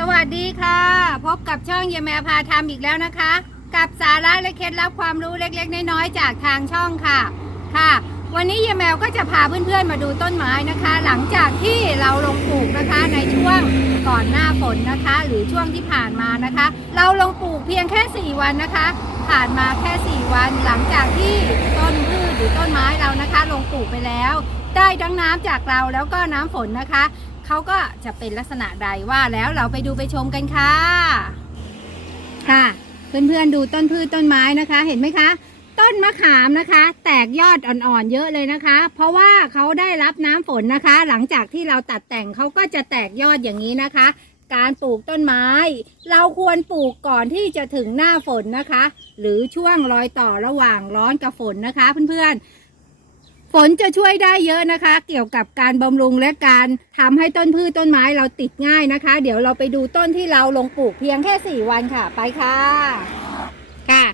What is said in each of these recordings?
สวัสดีค่ะ พบกับช่องเยแมพาทำอีกแล้วนะคะ กับสาระและเคล็ดลับความรู้เล็กๆ น้อยๆจากทางช่องค่ะค่ะ วันนี้เยแมวก็จะพาเพื่อนๆมาดูต้นไม้นะคะ หลังจากที่เราลงปลูกนะคะในช่วงก่อนหน้าฝนนะคะ หรือช่วงที่ผ่านมานะคะ เราลงปลูกเพียงแค่ 4 วันนะคะ ผ่านมาแค่ 4 วันหลังจากที่ต้นพืชหรือต้นไม้เรานะคะ ลงปลูกไปแล้วได้ทั้งน้ำจากเราแล้วก็น้ำฝนนะคะ เขาก็จะเป็นลักษณะใดว่าแล้วเราไปดูไปชมกันค่ะ ค่ะ เพื่อนๆดูต้นพืชต้นไม้นะคะ เห็นไหมคะ ต้นมะขามนะคะ แตกยอดอ่อนๆเยอะเลยนะคะ เพราะว่าเขาได้รับน้ำฝนนะคะ หลังจากที่เราตัดแต่งเขาก็จะแตกยอดอย่างนี้นะคะ การปลูกต้นไม้ เราควรปลูกก่อนที่จะถึงหน้าฝนนะคะ หรือช่วงรอยต่อระหว่างร้อนกับฝนนะคะ เพื่อนๆ ฝนจะช่วยได้เยอะนะคะ เกี่ยวกับการบำรุงและการทำให้ต้นพืชต้นไม้เราติดง่ายนะคะ เดี๋ยวเราไปดูต้นที่เราลงปลูกเพียงแค่ 4 วันค่ะ ไปค่ะ ค่ะ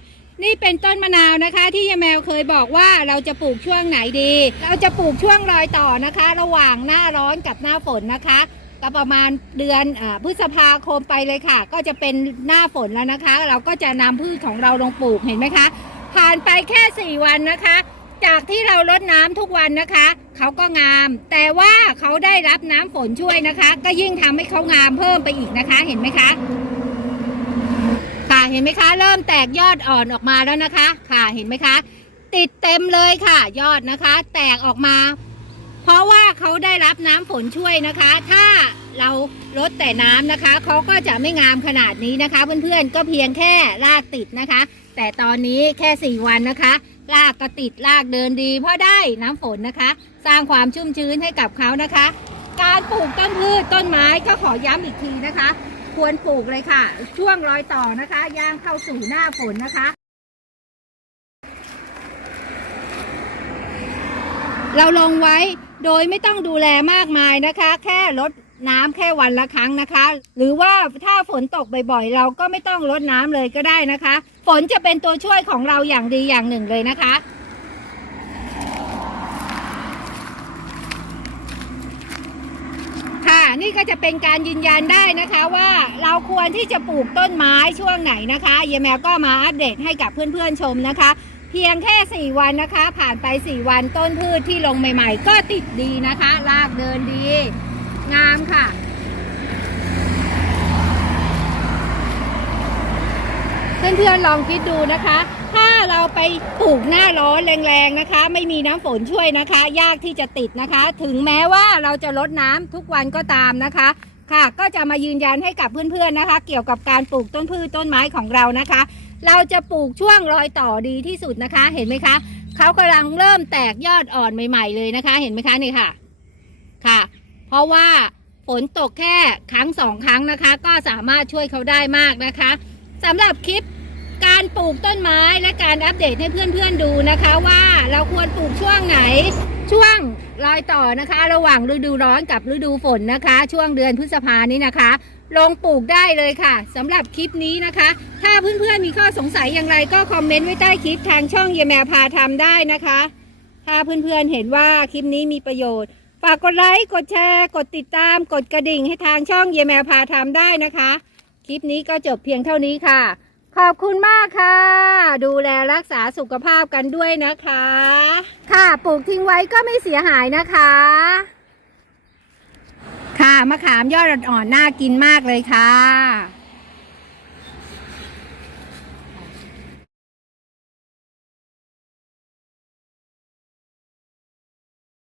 นี่เป็นต้นมะนาวนะคะ ที่ยายแมวเคยบอกว่าเราจะปลูกช่วงไหนดี เราจะปลูกช่วงรอยต่อนะคะ ระหว่างหน้าร้อนกับหน้าฝนนะคะก็ประมาณเดือนอพฤษภาคมไปเลยค่ะ ก็จะเป็นหน้าฝนแล้วนะคะ เราก็จะนำพืชของเราลงปลูกเห็นไหมคะ ผ่านไปแค่ 4 วันนะคะ จากที่เราลดน้ำทุกวันนะคะ เขาก็งาม แต่ว่าเขาได้รับน้ำฝนช่วยนะคะ ก็ยิ่งทำให้เขางามเพิ่มไปอีกนะคะ เห็นไหมคะค่ะเห็นไหมคะ เริ่มแตกยอดอ่อนออกมาแล้วนะคะ ค่ะเห็นไหมคะ ติดเต็มเลยค่ะ ยอดนะคะ แตกออกมา เพราะว่าเขาได้รับน้ำฝนช่วยนะคะ ถ้าเราลดแต่น้ำนะคะเขาก็จะไม่งามขนาดนี้นะคะ เพื่อนๆก็เพียงแค่รากติดนะคะ แต่ตอนนี้แค่ 4 วันนะคะ รากก็ติดรากเดินดี เพราะได้น้ำฝนนะคะ สร้างความชุ่มชื้นให้กับเขานะคะ การปลูกต้นพืชต้นไม้ก็ขอย้ำอีกทีนะคะ ควรปลูกเลยค่ะ ช่วงรอยต่อนะคะย่างเข้าสู่หน้าฝนนะคะ เราลงไว้โดยไม่ต้องดูแลมากมายนะคะ แค่ลด น้ำแค่วันละครั้งนะคะ หรือว่าถ้าฝนตกบ่อยๆ เราก็ไม่ต้องลดน้ำเลยก็ได้นะคะ ฝนจะเป็นตัวช่วยของเราอย่างดีอย่างหนึ่งเลยนะคะ ค่ะนี่ก็จะเป็นการยืนยันได้นะคะว่าเราควรที่จะปลูกต้นไม้ช่วงไหนนะคะเยายแมวก็มาอัปเดตให้กับเพื่อนๆชมนะคะ เพียงแค่ 4 วันนะคะ ผ่านไป 4 วันต้นพืชที่ลงใหม่ ๆ ก็ติดดีนะคะรากเดินดี งามค่ะเพื่อนๆลองคิดดูนะคะ ถ้าเราไปปลูกหน้าร้อนแรงๆนะคะ ไม่มีน้ำฝนช่วยนะคะ ยากที่จะติดนะคะ ถึงแม้ว่าเราจะลดน้ำทุกวันก็ตามนะคะ ค่ะ ก็จะมายืนยันให้กับเพื่อนๆนะคะ เกี่ยวกับการปลูกต้นพืชต้นไม้ของเรานะคะ เราจะปลูกช่วงรอยต่อดีที่สุดนะคะ เห็นไหมคะเขากำลังเริ่มแตกยอดอ่อนใหม่ ๆ เลยนะคะ เห็นไหมคะนี่ค่ะ ค่ะ ราะว่าฝนตกแค่ครั้งสองครั้งนะคะ ก็สามารถช่วยเขาได้มากนะคะสำหรับคลิปการปลูกต้นไม้และการอัปเดตให้เพื่อนๆดูนะคะ ว่าเราควรปลูกช่วงไหน ช่วงรอยต่อนะคะ ระหว่างฤดูร้อนกับฤดูฝนนะคะ ช่วงเดือนพฤษภานี้นะคะ ลงปลูกได้เลยค่ะสำหรับคลิปนี้นะคะ ถ้าเพื่อนๆมีข้อสงสัยอย่างไรก็คอมเมนต์ไว้ใต้คลิปทางช่องเยแมวพาทำได้นะคะ ถ้าเพื่อนๆเห็นว่าคลิปนี้มีประโยชน์ ฝากกดไลค์ กดแชร์ กดติดตาม กดกระดิ่งให้ทางช่องเยแมวพาทำได้นะคะ คลิปนี้ก็จบเพียงเท่านี้ค่ะ ขอบคุณมากค่ะ ดูแลรักษาสุขภาพกันด้วยนะคะ ค่ะปลูกทิ้งไว้ก็ไม่เสียหายนะคะ ค่ะมะขามยอดอ่อนๆน่ากินมากเลยค่ะ